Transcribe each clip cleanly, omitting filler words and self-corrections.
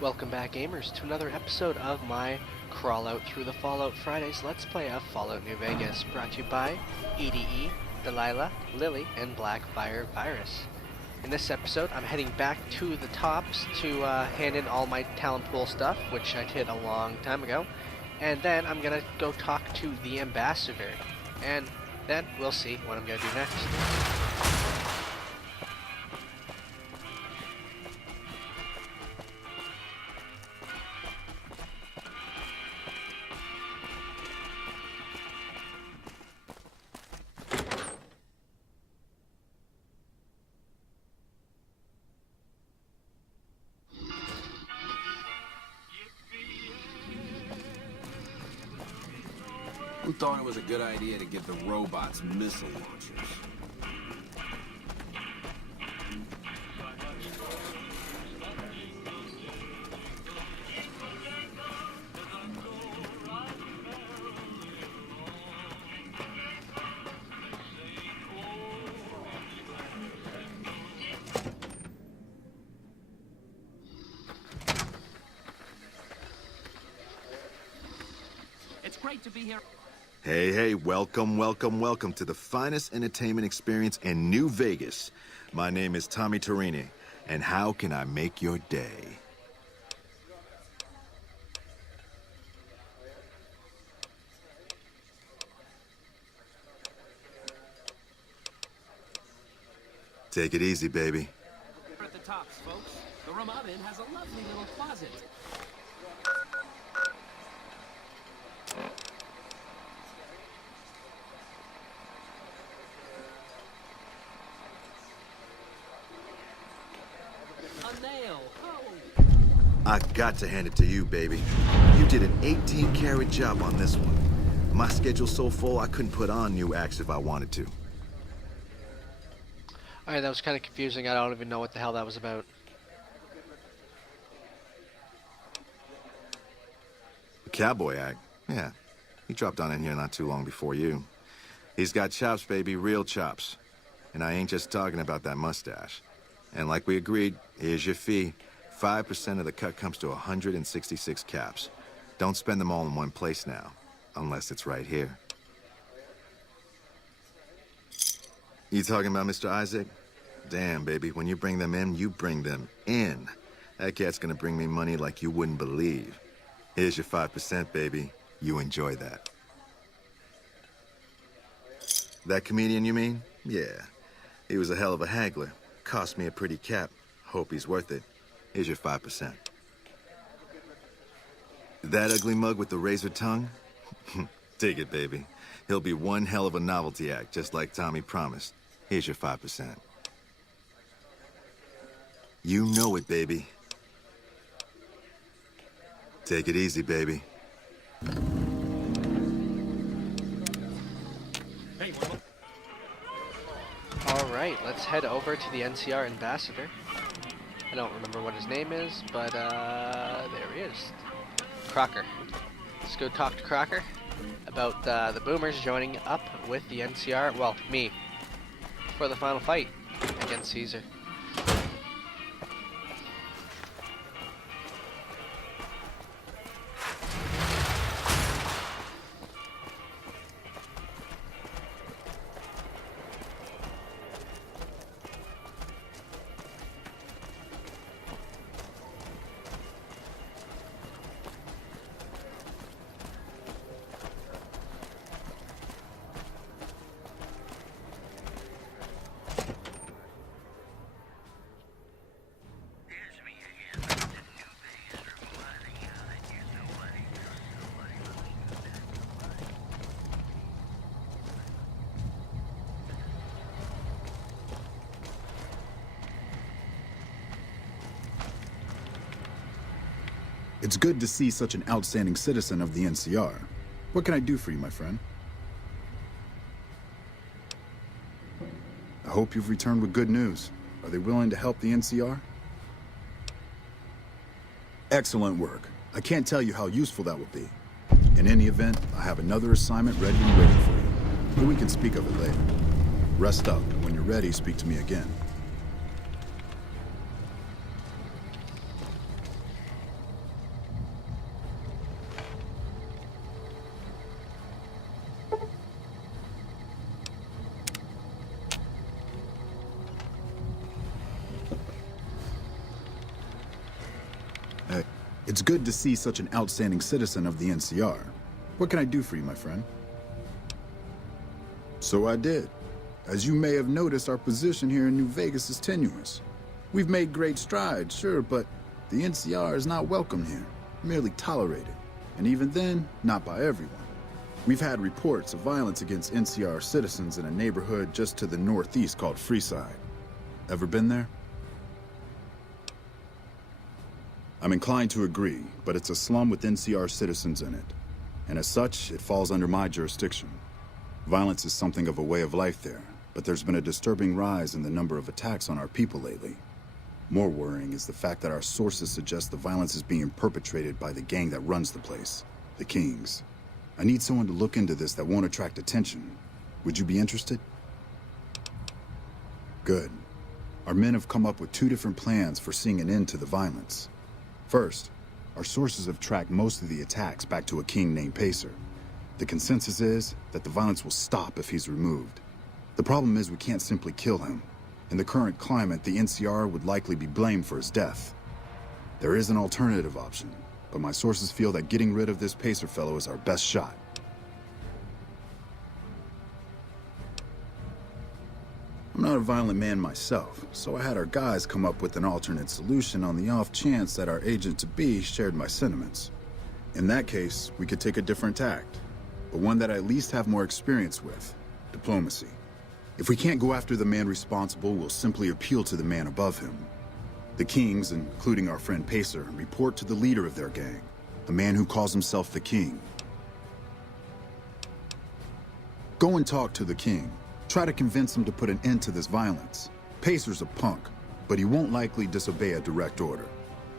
Welcome back, gamers, to another episode of my Crawl Out Through the Fallout Fridays Let's Play of Fallout New Vegas, brought to you by EDE, Delilah, Lily, and Blackfire Virus. In this episode, I'm heading back to the tops to hand in all my talent pool stuff, which I did a long time ago, and then I'm gonna go talk to the ambassador, and then we'll see what I'm gonna do next. Who thought it was a good idea to give the robots missile launchers? It's great to be here. Hey, welcome to the finest entertainment experience in New Vegas. My name is Tommy Torini, and how can I make your day? Take it easy, baby. We're at the tops, folks. The room I'm in has a lovely little closet. A nail. Oh. I got to hand it to you, baby. You did an 18-carat job on this one. My schedule's so full, I couldn't put on new acts if I wanted to. Alright, that was kind of confusing. I don't even know what the hell that was about. The cowboy act? Yeah. He dropped on in here not too long before you. He's got chops, baby, real chops. And I ain't just talking about that mustache. And like we agreed, here's your fee. 5% of the cut comes to 166 caps. Don't spend them all in one place now, unless it's right here. You talking about Mr. Isaac? Damn, baby, when you bring them in, you bring them in. That cat's gonna bring me money like you wouldn't believe. Here's your 5%, baby. You enjoy that. That comedian, you mean? Yeah. He was a hell of a haggler. Cost me a pretty cap. Hope he's worth it. Here's your 5%. That ugly mug with the razor tongue? Take it, baby. He'll be one hell of a novelty act, just like Tommy promised. Here's your 5%. You know it, baby. Take it easy, baby. Hey, Alright, let's head over to the NCR ambassador. I don't remember what his name is, but there he is. Crocker. Let's go talk to Crocker about the boomers joining up with the NCR, well, me, for the final fight against Caesar. It's good to see such an outstanding citizen of the NCR. What can I do for you, my friend? I hope you've returned with good news. Are they willing to help the NCR? Excellent work. I can't tell you how useful that will be. In any event, I have another assignment ready and waiting for you. But we can speak of it later. Rest up, and when you're ready, speak to me again. It's good to see such an outstanding citizen of the NCR. What can I do for you, my friend? So I did. As you may have noticed, our position here in New Vegas is tenuous. We've made great strides, sure, but the NCR is not welcome here, merely tolerated. And even then, not by everyone. We've had reports of violence against NCR citizens in a neighborhood just to the northeast called Freeside. Ever been there? I'm inclined to agree, but it's a slum with NCR citizens in it. And as such, it falls under my jurisdiction. Violence is something of a way of life there, but there's been a disturbing rise in the number of attacks on our people lately. More worrying is the fact that our sources suggest the violence is being perpetrated by the gang that runs the place, the Kings. I need someone to look into this that won't attract attention. Would you be interested? Good. Our men have come up with 2 different plans for seeing an end to the violence. First, our sources have tracked most of the attacks back to a king named Pacer. The consensus is that the violence will stop if he's removed. The problem is we can't simply kill him. In the current climate, the NCR would likely be blamed for his death. There is an alternative option, but my sources feel that getting rid of this Pacer fellow is our best shot. I'm not a violent man myself, so I had our guys come up with an alternate solution on the off chance that our agent-to-be shared my sentiments. In that case, we could take a different tact, but one that I at least have more experience with: diplomacy. If we can't go after the man responsible, we'll simply appeal to the man above him. The Kings, including our friend Pacer, report to the leader of their gang, the man who calls himself the King. Go and talk to the King. Try to convince him to put an end to this violence. Pacer's a punk, but he won't likely disobey a direct order.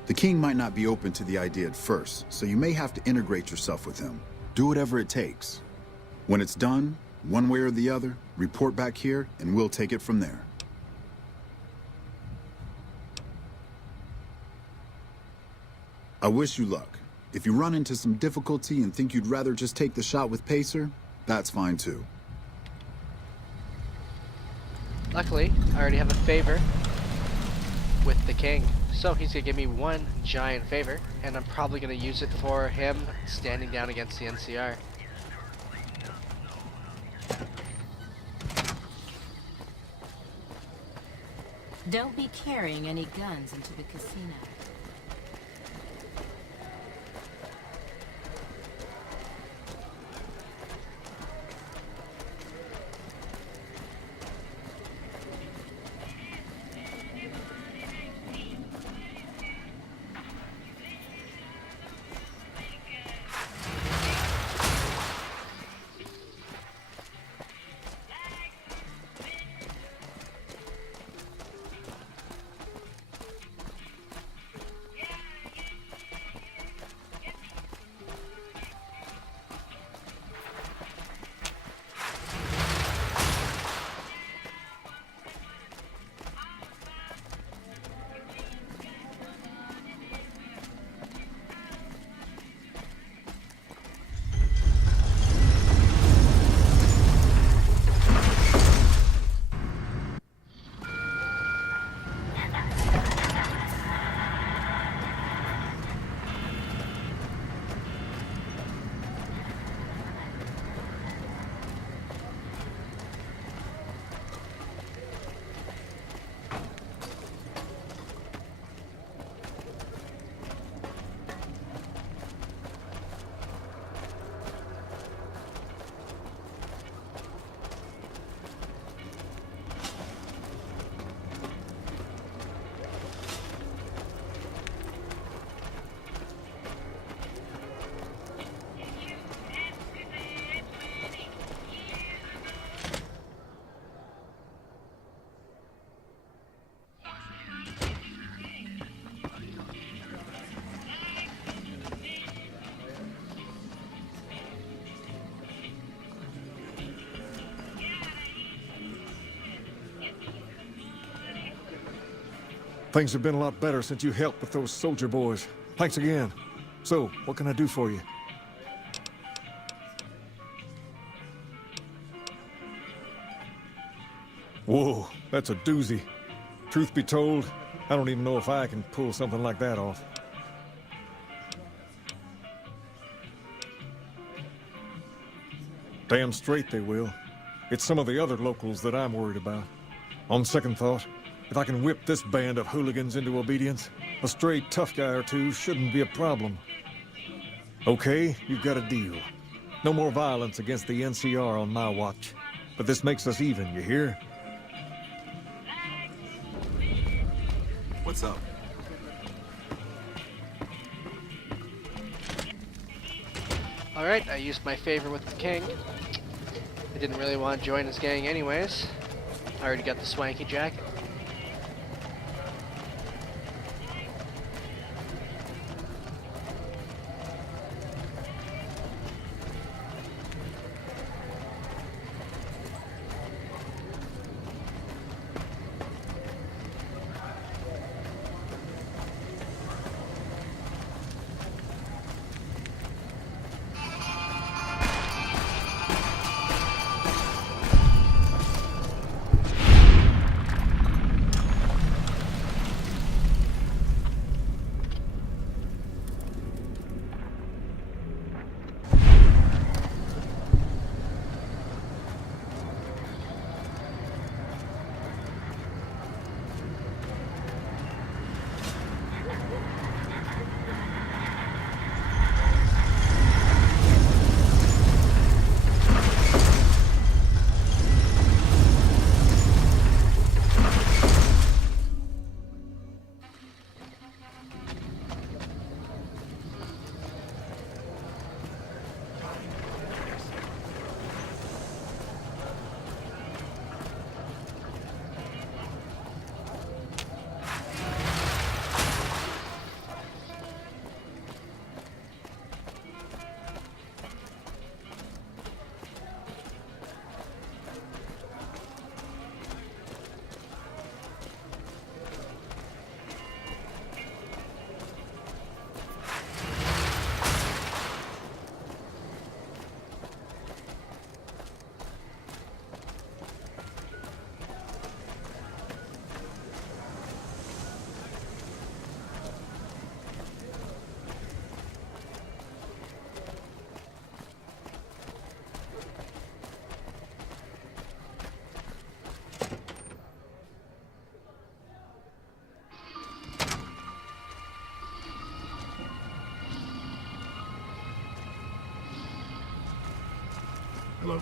The King might not be open to the idea at first, so you may have to integrate yourself with him. Do whatever it takes. When it's done, one way or the other, report back here, and we'll take it from there. I wish you luck. If you run into some difficulty and think you'd rather just take the shot with Pacer, that's fine too. Luckily, I already have a favor with the king, so he's gonna give me one giant favor, and I'm probably gonna use it for him standing down against the NCR. Don't be carrying any guns into the casino. Things have been a lot better since you helped with those soldier boys. Thanks again. So, what can I do for you? Whoa, that's a doozy. Truth be told, I don't even know if I can pull something like that off. Damn straight they will. It's some of the other locals that I'm worried about. On second thought, if I can whip this band of hooligans into obedience, a stray tough guy or two shouldn't be a problem. Okay, you've got a deal. No more violence against the NCR on my watch. But this makes us even, you hear? What's up? Alright, I used my favor with the king. I didn't really want to join his gang anyways. I already got the swanky jacket. Hello.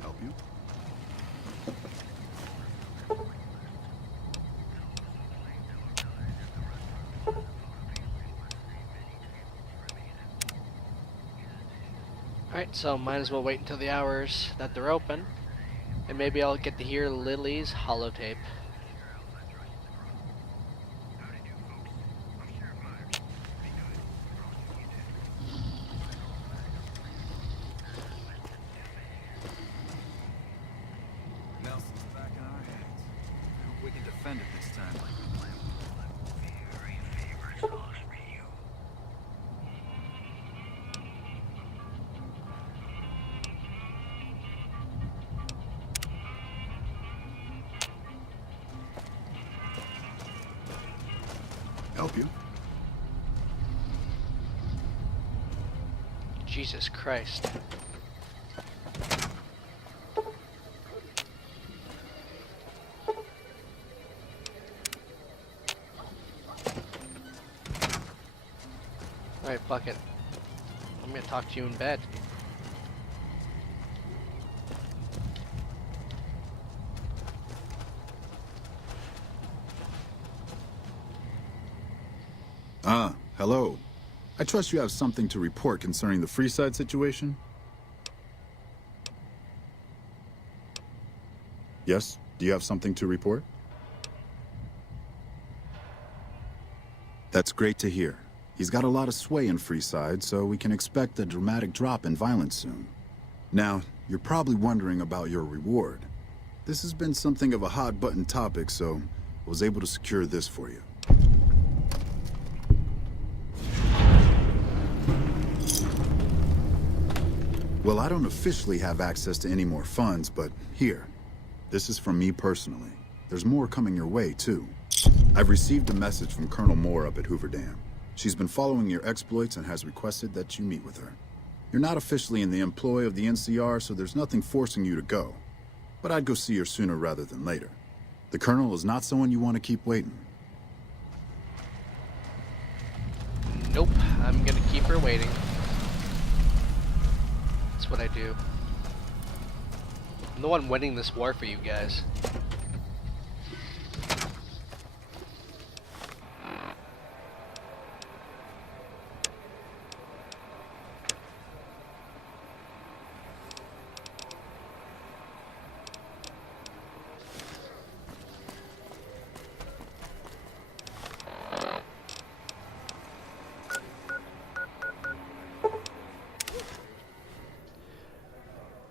Help you? Alright, so might as well wait until the hours that they're open. And maybe I'll get to hear Lily's holotape. Nelson's back in our hands. I hope we can defend it this time. Help you? Jesus Christ. Alright, fuck it. I'm gonna talk to you in bed. Ah, hello. I trust you have something to report concerning the Freeside situation? Yes? Do you have something to report? That's great to hear. He's got a lot of sway in Freeside, so we can expect a dramatic drop in violence soon. Now, you're probably wondering about your reward. This has been something of a hot-button topic, so I was able to secure this for you. Well, I don't officially have access to any more funds, but here. This is from me personally. There's more coming your way, too. I've received a message from Colonel Moore up at Hoover Dam. She's been following your exploits and has requested that you meet with her. You're not officially in the employ of the NCR, so there's nothing forcing you to go. But I'd go see her sooner rather than later. The Colonel is not someone you want to keep waiting. Nope, I'm gonna keep her waiting. That's what I do. I'm the one winning this war for you guys.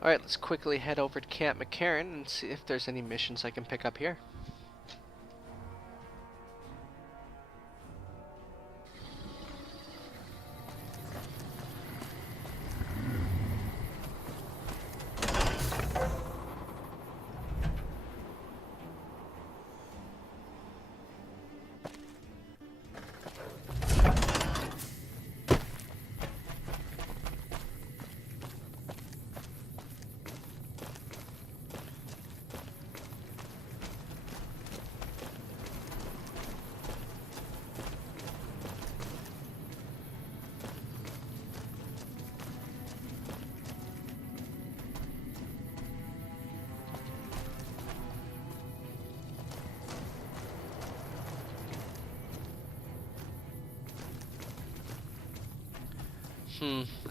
Alright, let's quickly head over to Camp McCarran and see if there's any missions I can pick up here.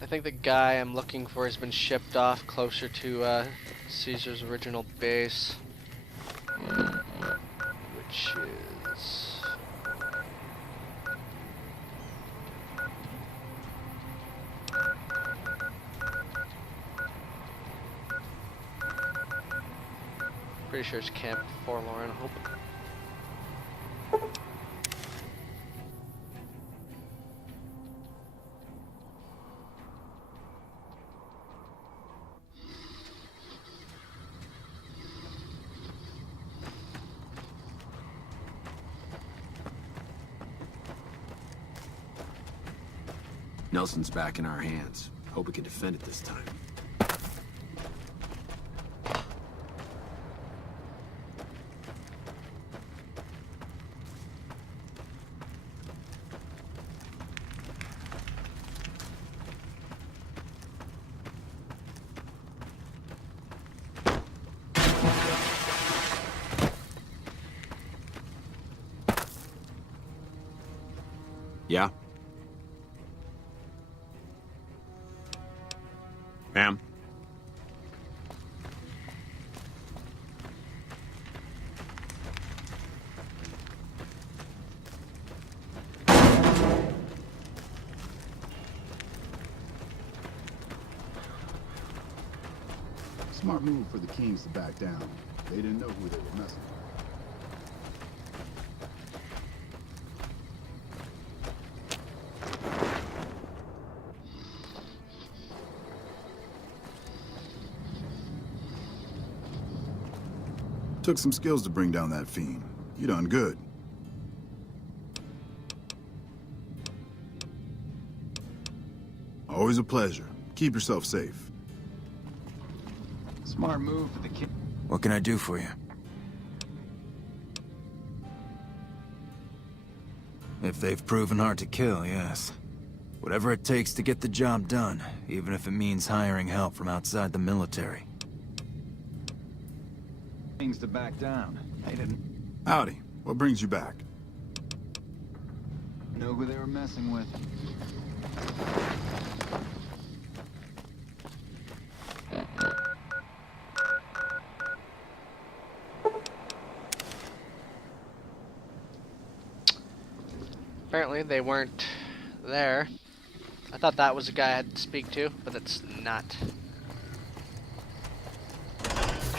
I think the guy I'm looking for has been shipped off closer to Caesar's original base, which is... pretty sure it's Camp Forlorn Hope. Nelson's back in our hands. Hope we can defend it this time. Yeah? Ma'am? Smart move for the Kings to back down. They didn't know who they were messing with. Took some skills to bring down that fiend. You done good. Always a pleasure. Keep yourself safe. Smart move for the kid. What can I do for you? If they've proven hard to kill, yes. Whatever it takes to get the job done, even if it means hiring help from outside the military. Things to back down. They didn't Howdy. What brings you back? know who they were messing with. Apparently they weren't there. I thought that was the guy I had to speak to, but it's not.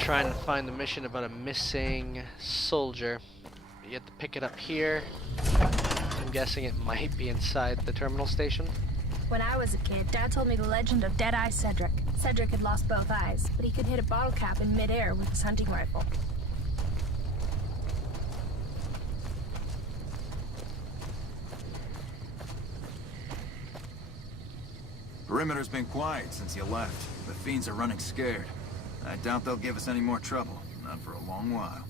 Trying to find the mission about a missing soldier. You have to pick it up here. I'm guessing it might be inside the terminal station. When I was a kid, Dad told me the legend of Deadeye Cedric. Cedric had lost both eyes, but he could hit a bottle cap in midair with his hunting rifle. Perimeter's been quiet since you left. The fiends are running scared. I doubt they'll give us any more trouble. Not for a long while.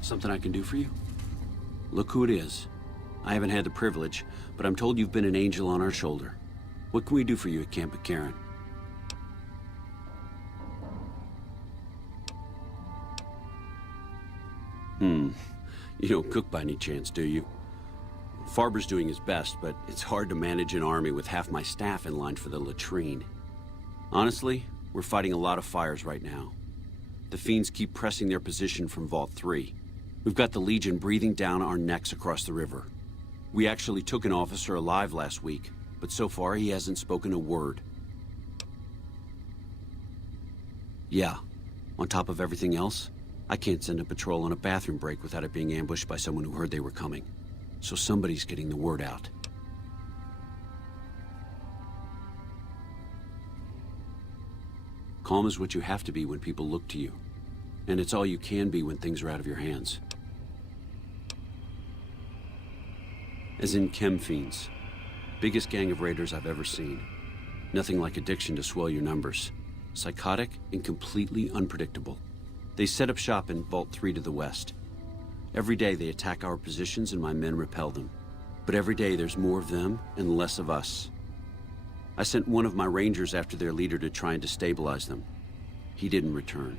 Something I can do for you? Look who it is. I haven't had the privilege, but I'm told you've been an angel on our shoulder. What can we do for you at Camp McCarran? You don't cook by any chance, do you? Farber's doing his best, but it's hard to manage an army with half my staff in line for the latrine. Honestly, we're fighting a lot of fires right now. The fiends keep pressing their position from Vault 3. We've got the Legion breathing down our necks across the river. We actually took an officer alive last week, but so far he hasn't spoken a word. Yeah, on top of everything else, I can't send a patrol on a bathroom break without it being ambushed by someone who heard they were coming. So somebody's getting the word out. Calm is what you have to be when people look to you. And it's all you can be when things are out of your hands. As in chem fiends. Biggest gang of raiders I've ever seen. Nothing like addiction to swell your numbers. Psychotic and completely unpredictable. They set up shop in Vault 3 to the west. Every day they attack our positions and my men repel them. But every day there's more of them and less of us. I sent one of my rangers after their leader to try and destabilize them. He didn't return.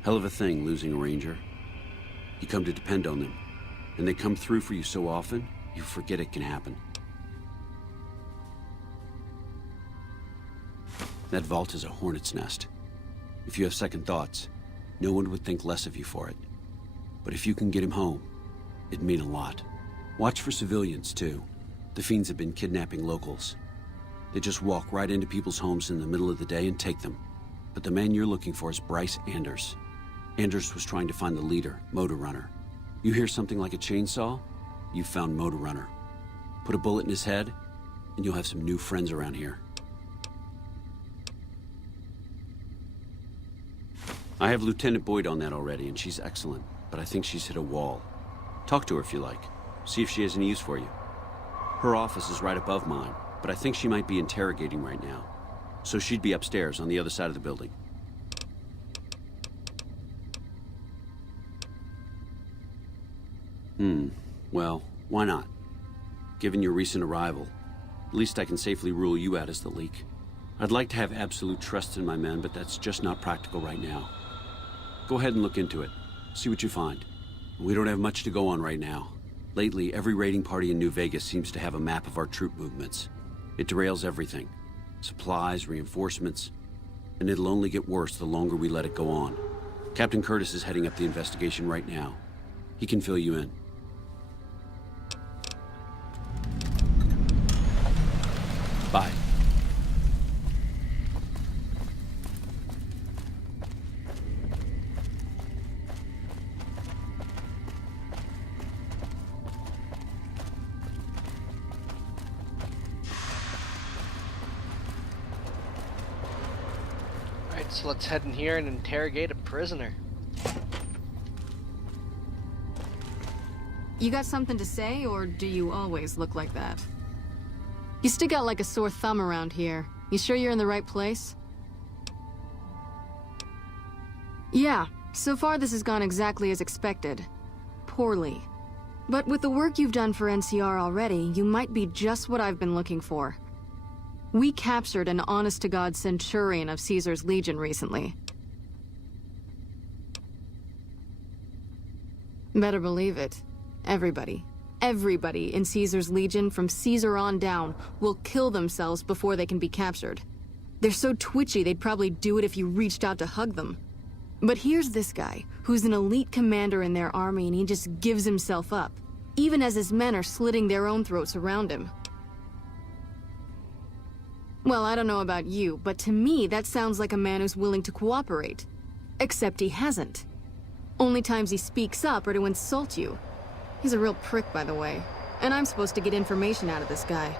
Hell of a thing, losing a ranger. You come to depend on them, and they come through for you so often, you forget it can happen. That vault is a hornet's nest. If you have second thoughts, no one would think less of you for it. But if you can get him home, it'd mean a lot. Watch for civilians, too. The fiends have been kidnapping locals. They just walk right into people's homes in the middle of the day and take them. But the man you're looking for is Bryce Anders. Anders was trying to find the leader, Motor Runner. You hear something like a chainsaw? You've found Motor Runner. Put a bullet in his head, and you'll have some new friends around here. I have Lieutenant Boyd on that already, and she's excellent, but I think she's hit a wall. Talk to her if you like. See if she has any use for you. Her office is right above mine, but I think she might be interrogating right now. So she'd be upstairs on the other side of the building. Well, why not? Given your recent arrival, at least I can safely rule you out as the leak. I'd like to have absolute trust in my men, but that's just not practical right now. Go ahead and look into it. See what you find. We don't have much to go on right now. Lately, every raiding party in New Vegas seems to have a map of our troop movements. It derails everything. Supplies, reinforcements, and it'll only get worse the longer we let it go on. Captain Curtis is heading up the investigation right now. He can fill you in. Bye. Alright, so let's head in here and interrogate a prisoner. You got something to say, or do you always look like that? You stick out like a sore thumb around here. You sure you're in the right place? Yeah, so far this has gone exactly as expected. Poorly. But with the work you've done for NCR already, you might be just what I've been looking for. We captured an honest-to-God Centurion of Caesar's Legion recently. Better believe it. Everybody. everybody in Caesar's Legion from Caesar on down will kill themselves before they can be captured. They're so twitchy they'd probably do it if you reached out to hug them. But here's this guy, who's an elite commander in their army, and he just gives himself up, even as his men are slitting their own throats around him. Well, I don't know about you, but to me that sounds like a man who's willing to cooperate. Except he hasn't. Only times he speaks up are to insult you. He's a real prick, by the way, and I'm supposed to get information out of this guy.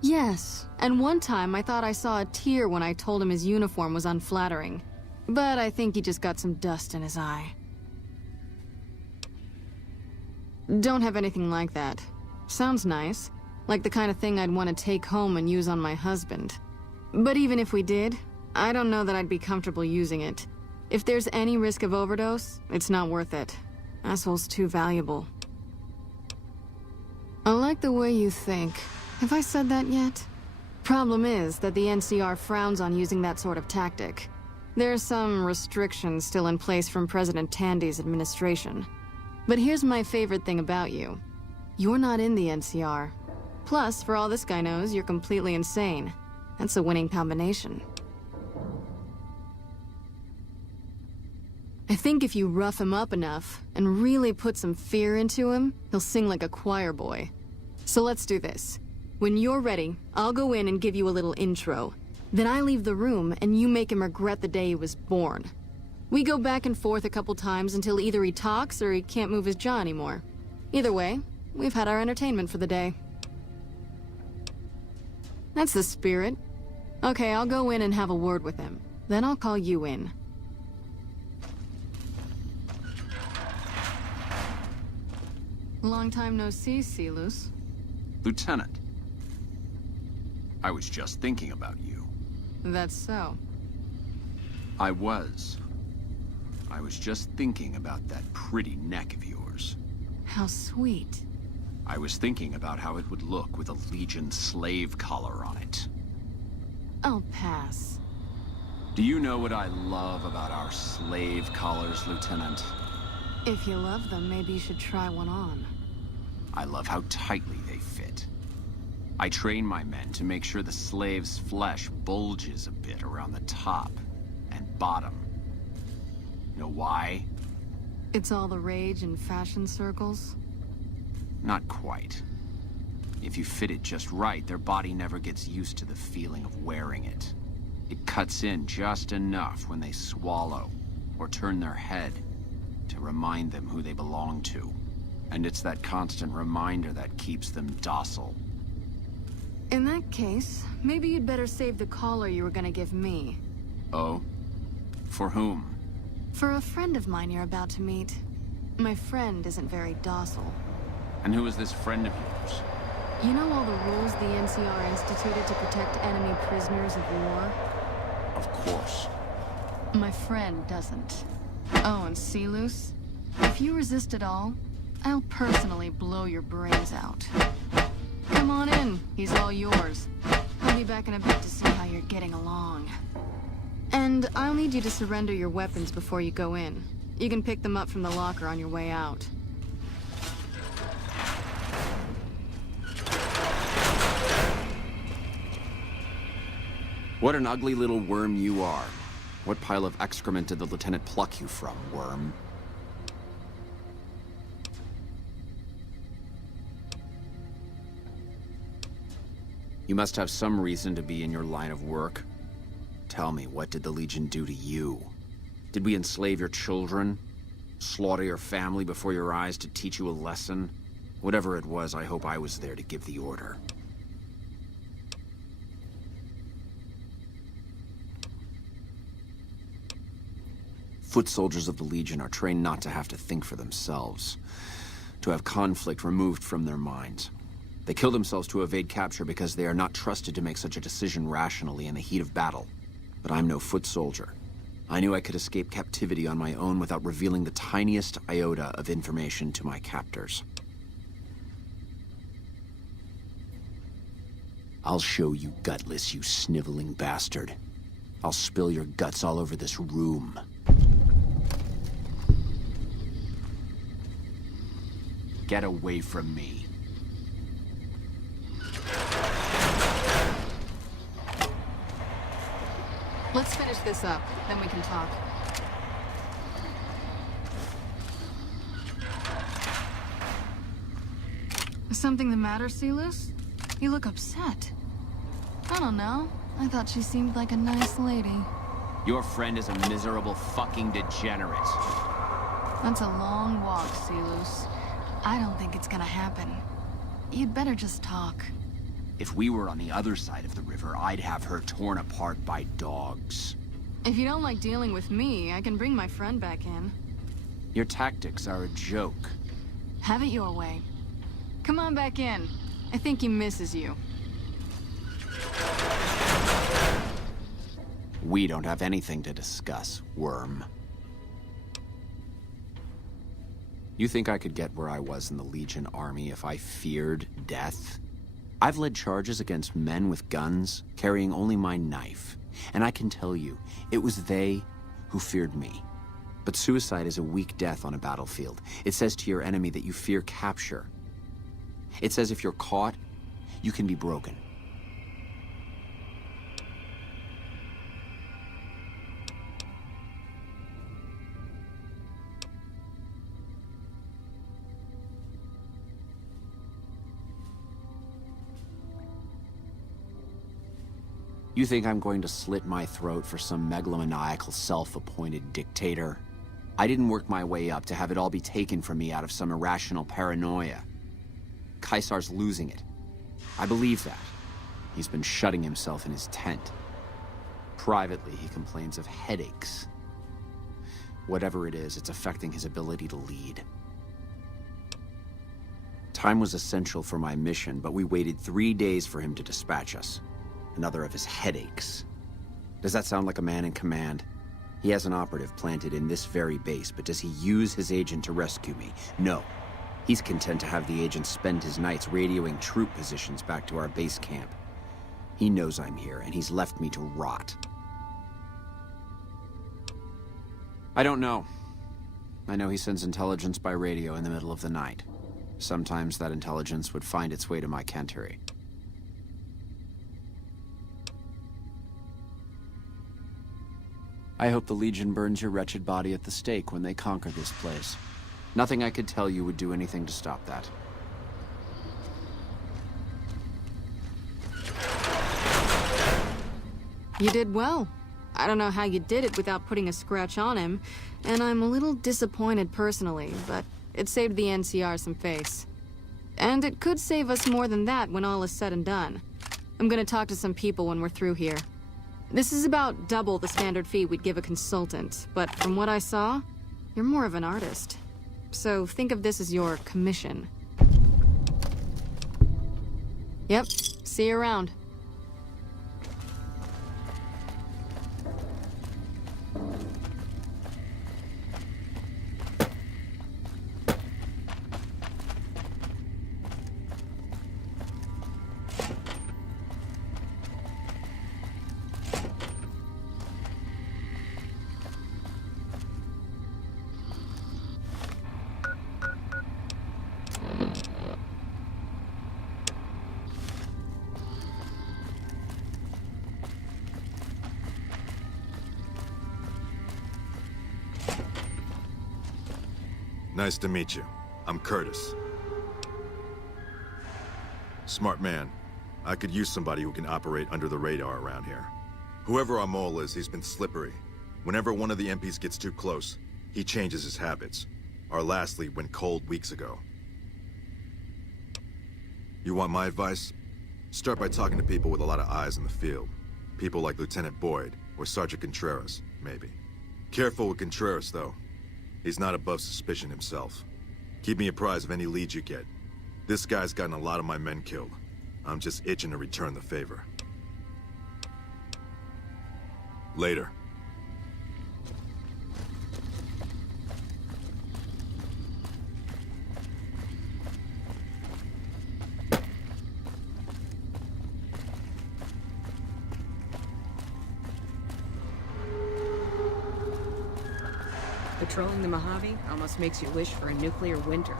Yes, and one time I thought I saw a tear when I told him his uniform was unflattering. But I think he just got some dust in his eye. Don't have anything like that. Sounds nice. Like the kind of thing I'd want to take home and use on my husband. But even if we did, I don't know that I'd be comfortable using it. If there's any risk of overdose, it's not worth it. Asshole's too valuable. I like the way you think. Have I said that yet? Problem is that the NCR frowns on using that sort of tactic. There are some restrictions still in place from President Tandy's administration. But here's my favorite thing about you. You're not in the NCR. Plus, for all this guy knows, you're completely insane. That's a winning combination. I think if you rough him up enough, and really put some fear into him, he'll sing like a choir boy. So let's do this. When you're ready, I'll go in and give you a little intro. Then I leave the room, and you make him regret the day he was born. We go back and forth a couple times until either he talks or he can't move his jaw anymore. Either way, we've had our entertainment for the day. That's the spirit. Okay, I'll go in and have a word with him. Then I'll call you in. Long time no see, Silus. Lieutenant, I was just thinking about you. That's so. I was just thinking about that pretty neck of yours. How sweet. I was thinking about how it would look with a Legion slave collar on it. I'll pass. Do you know what I love about our slave collars, Lieutenant? If you love them, maybe you should try one on. I love how tightly they fit. I train my men to make sure the slave's flesh bulges a bit around the top and bottom. Know why? It's all the rage in fashion circles? Not quite. If you fit it just right, their body never gets used to the feeling of wearing it. It cuts in just enough when they swallow or turn their head to remind them who they belong to. And it's that constant reminder that keeps them docile. In that case, maybe you'd better save the collar you were gonna give me. Oh? For whom? For a friend of mine you're about to meet. My friend isn't very docile. And who is this friend of yours? You know all the rules the NCR instituted to protect enemy prisoners of war? Of course. My friend doesn't. Oh, and Silus? If you resist at all, I'll personally blow your brains out. Come on in. He's all yours. I'll be back in a bit to see how you're getting along. And I'll need you to surrender your weapons before you go in. You can pick them up from the locker on your way out. What an ugly little worm you are. What pile of excrement did the lieutenant pluck you from, worm? You must have some reason to be in your line of work. Tell me, what did the Legion do to you? Did we enslave your children? Slaughter your family before your eyes to teach you a lesson? Whatever it was, I hope I was there to give the order. Foot soldiers of the Legion are trained not to have to think for themselves, to have conflict removed from their minds. They kill themselves to evade capture because they are not trusted to make such a decision rationally in the heat of battle. But I'm no foot soldier. I knew I could escape captivity on my own without revealing the tiniest iota of information to my captors. I'll show you gutless, you sniveling bastard. I'll spill your guts all over this room. Get away from me. Let's finish this up, then we can talk. Is something the matter, Celus? You look upset. I don't know. I thought she seemed like a nice lady. Your friend is a miserable fucking degenerate. That's a long walk, Celus. I don't think it's gonna happen. You'd better just talk. If we were on the other side of the river, I'd have her torn apart by dogs. If you don't like dealing with me, I can bring my friend back in. Your tactics are a joke. Have it your way. Come on back in. I think he misses you. We don't have anything to discuss, worm. You think I could get where I was in the Legion army if I feared death? I've led charges against men with guns, carrying only my knife. And I can tell you, it was they who feared me. But suicide is a weak death on a battlefield. It says to your enemy that you fear capture. It says if you're caught, you can be broken. You think I'm going to slit my throat for some megalomaniacal self-appointed dictator? I didn't work my way up to have it all be taken from me out of some irrational paranoia. Caesar's losing it. I believe that. He's been shutting himself in his tent. Privately, he complains of headaches. Whatever it is, it's affecting his ability to lead. Time was essential for my mission, but we waited 3 days for him to dispatch us. Another of his headaches. Does that sound like a man in command? He has an operative planted in this very base, but does he use his agent to rescue me? No. He's content to have the agent spend his nights radioing troop positions back to our base camp. He knows I'm here, and he's left me to rot. I don't know. I know he sends intelligence by radio in the middle of the night. Sometimes that intelligence would find its way to my cantery. I hope the Legion burns your wretched body at the stake when they conquer this place. Nothing I could tell you would do anything to stop that. You did well. I don't know how you did it without putting a scratch on him, and I'm a little disappointed personally, but it saved the NCR some face. And it could save us more than that when all is said and done. I'm gonna talk to some people when we're through here. This is about double the standard fee we'd give a consultant, but from what I saw, you're more of an artist. So think of this as your commission. Yep, see you around. Nice to meet you. I'm Curtis. Smart man. I could use somebody who can operate under the radar around here. Whoever our mole is, he's been slippery. Whenever one of the MPs gets too close, he changes his habits. Our last lead went cold weeks ago. You want my advice? Start by talking to people with a lot of eyes in the field. People like Lieutenant Boyd, or Sergeant Contreras, maybe. Careful with Contreras, though. He's not above suspicion himself. Keep me apprised of any leads you get. This guy's gotten a lot of my men killed. I'm just itching to return the favor. Later. Patrolling the Mojave almost makes you wish for a nuclear winter.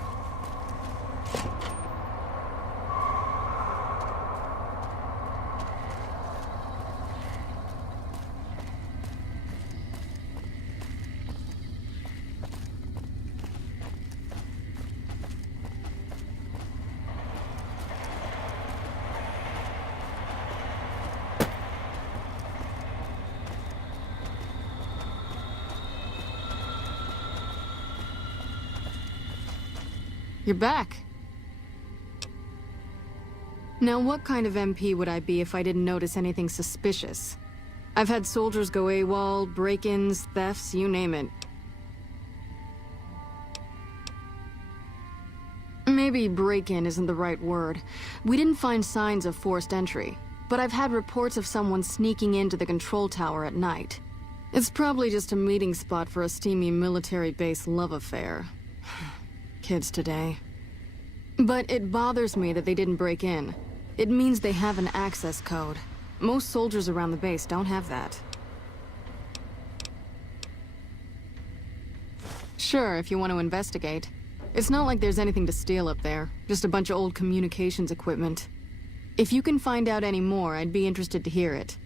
You're back. Now, what kind of MP would I be if I didn't notice anything suspicious? I've had soldiers go AWOL, break-ins, thefts, you name it. Maybe break-in isn't the right word. We didn't find signs of forced entry, but I've had reports of someone sneaking into the control tower at night. It's probably just a meeting spot for a steamy military base love affair. Kids today. But it bothers me that they didn't break in. It means they have an access code. Most soldiers around the base don't have that. Sure, if you want to investigate. It's not like there's anything to steal up there, just a bunch of old communications equipment. If you can find out any more, I'd be interested to hear it.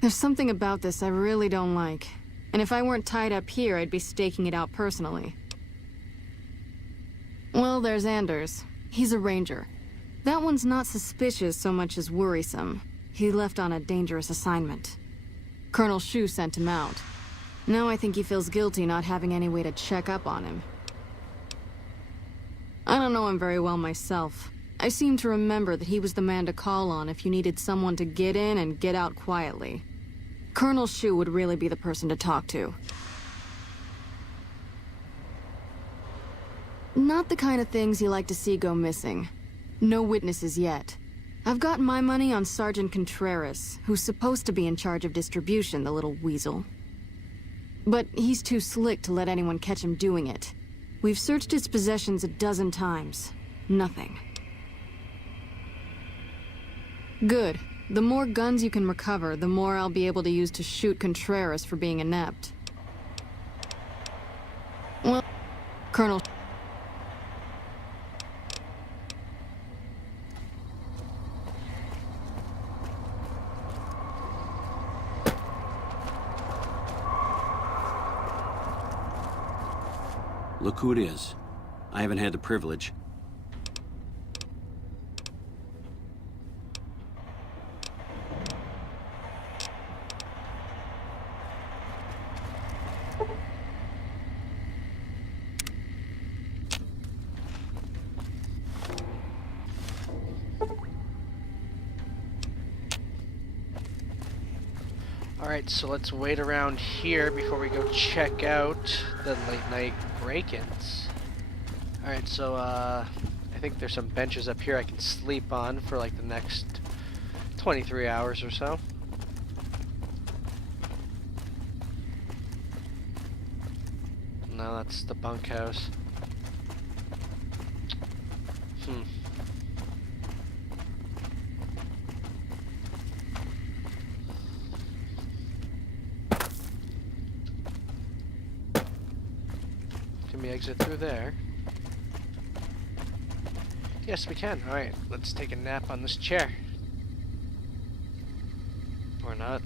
There's something about this I really don't like. And if I weren't tied up here, I'd be staking it out personally. Well, there's Anders. He's a ranger. That one's not suspicious so much as worrisome. He left on a dangerous assignment. Colonel Shu sent him out. Now I think he feels guilty not having any way to check up on him. I don't know him very well myself. I seem to remember that he was the man to call on if you needed someone to get in and get out quietly. Colonel Shu would really be the person to talk to. Not the kind of things you like to see go missing. No witnesses yet. I've got my money on Sergeant Contreras, who's supposed to be in charge of distribution, the little weasel. But he's too slick to let anyone catch him doing it. We've searched his possessions a dozen times. Nothing. Good. The more guns you can recover, the more I'll be able to use to shoot Contreras for being inept. Well, Colonel... Look who it is. I haven't had the privilege. Alright, so let's wait around here before we go check out the late night break-ins. Alright, so I think there's some benches up here I can sleep on for like the next 23 hours or so. No, that's the bunkhouse. Can we exit through there? Yes, we can. Alright, let's take a nap on this chair. Or not.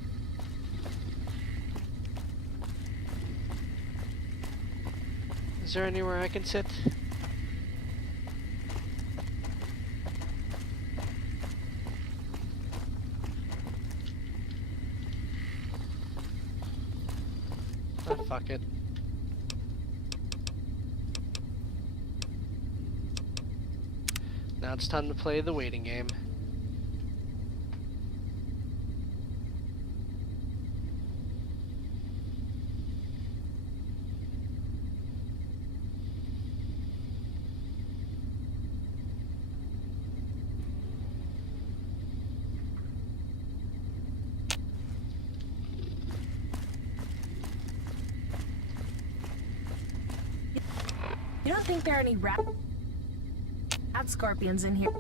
Is there anywhere I can sit? Oh, fuck it. Now it's time to play the waiting game. You don't think there are any rat scorpions in here?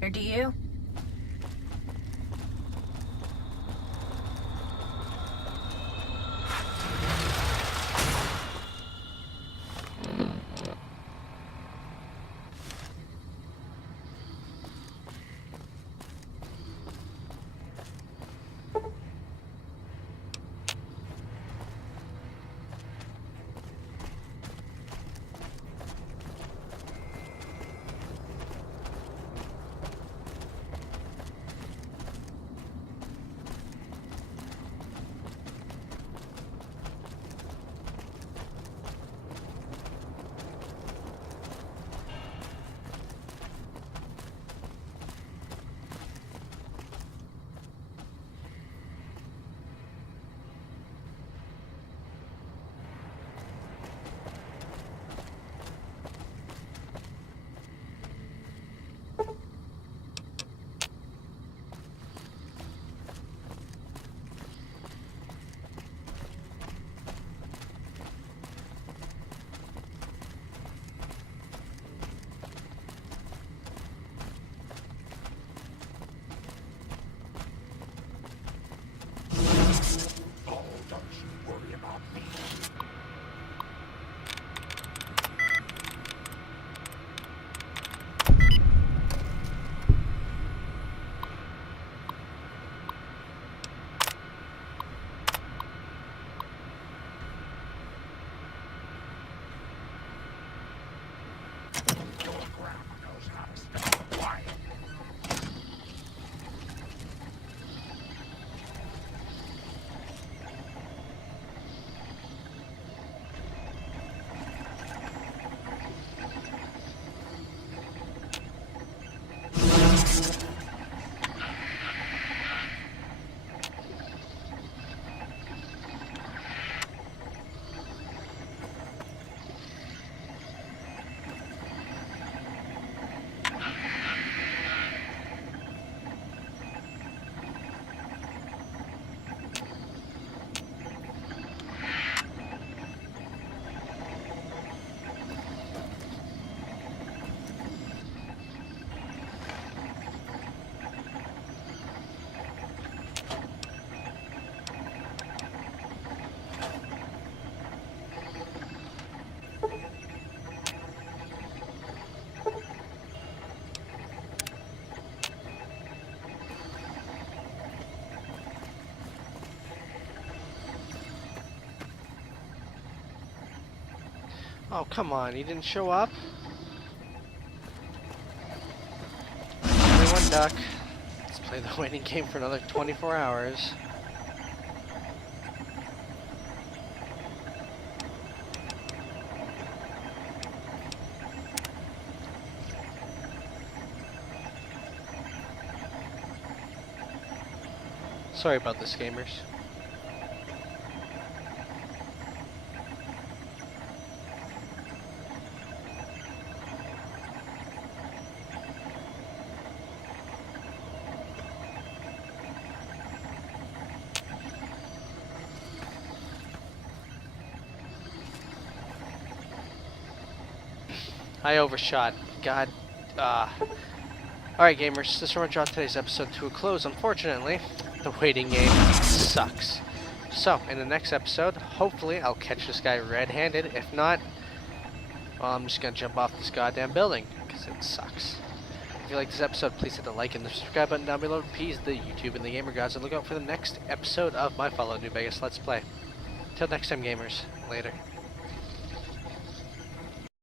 Or do you? Oh, come on, he didn't show up? Only one duck. Let's play the waiting game for another 24 hours. Sorry about this, gamers. I overshot. God. Alright, gamers. This is where I draw today's episode to a close. Unfortunately, the waiting game sucks. So, in the next episode, hopefully I'll catch this guy red-handed. If not, well, I'm just gonna jump off this goddamn building, because it sucks. If you like this episode, please hit the like and the subscribe button down below to appease the YouTube and the gamer gods, and look out for the next episode of my Fallout New Vegas Let's Play. Till next time, gamers. Later.